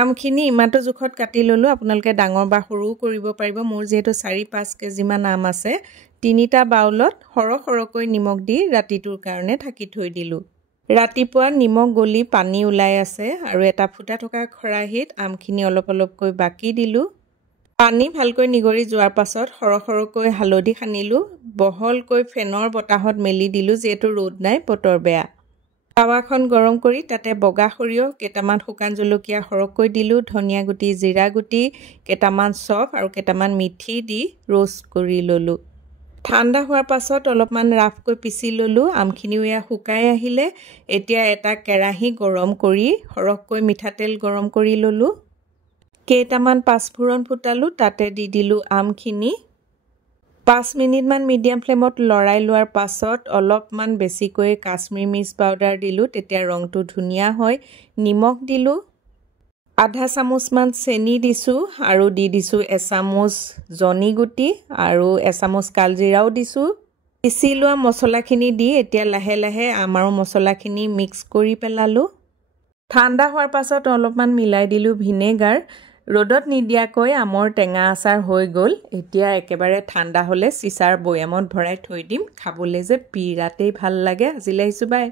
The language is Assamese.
আমখিনি ইমানটো জোখত কাটি ললোঁ আপোনালোকে ডাঙৰ বা সৰু কৰিব পাৰিব মোৰ যেহেতু 4-5 কেজি মান আম আছে 3টা বাউলত সৰহকৈ নিমখ দি ৰাতিটোৰ কাৰণে ঢাকি থৈ দিলোঁ ৰাতিপুৱা নিমখ গলি পানী ওলাই আছে আৰু এটা ফুটা থকা খৰাহিত আমখিনি অলপকৈ বাকি দিলোঁ পানী ভালকৈ নিগৰি যোৱাৰ পাছত সৰহকৈ হালধি খানিলোঁ বহলকৈ ফেনৰ বতাহত মেলি দিলোঁ যেহেতু ৰ'দ নাই বতৰ বেয়া তাৱাখন গৰম কৰি তাতে বগা সৰিয়হ কেইটামান শুকান জলকীয়া সৰহকৈ দিলোঁ ধনিয়া গুটি জিৰা গুটি কেইটামান চফ আৰু কেইটামান মিঠি দি ৰোষ্ট কৰি ললোঁ ঠাণ্ডা হোৱাৰ পাছত অলপমান ৰাফকৈ পিচি ললোঁ আমখিনিও শুকাই আহিলে এতিয়া এটা কেৰাহী গৰম কৰি সৰহকৈ মিঠাতেল গৰম কৰি ললোঁ কেইটামান পাঁচফোৰণ ফুটালোঁ তাতে দি দিলোঁ আমখিনি 5 মিনিট মান মিডিয়াম ফ্লেমত লৰাই লোৱাৰ পাছত অলপমান বেছিকৈ কাশ্মীৰ মিৰ্চ পাউডাৰ দিলোঁ তেতিয়া ৰংটো ধুনীয়া হয় নিমখ দিলোঁ আধা চামুচ মান চেনি দিছোঁ আৰু দি দিছোঁ এচামুচ জনি গুটি আৰু এচামুচ কালজিৰাও দিছোঁ পিচি লোৱা মছলাখিনি দি এতিয়া লাহে লাহে আম আৰু মছলাখিনি মিক্স কৰি পেলালোঁ ঠাণ্ডা হোৱাৰ পাছত অলপমান মিলাই দিলোঁ ভিনেগাৰ ৰ'দত নিদিয়াকৈ আমৰ টেঙা আচাৰ হৈ গ'ল এতিয়া একেবাৰে ঠাণ্ডা হ'লে চিচাৰ বৈয়ামত ভৰাই থৈ দিম খাবলৈ যে বিৰাটেই ভাল লাগে আজিলৈ আহিছোঁ বাই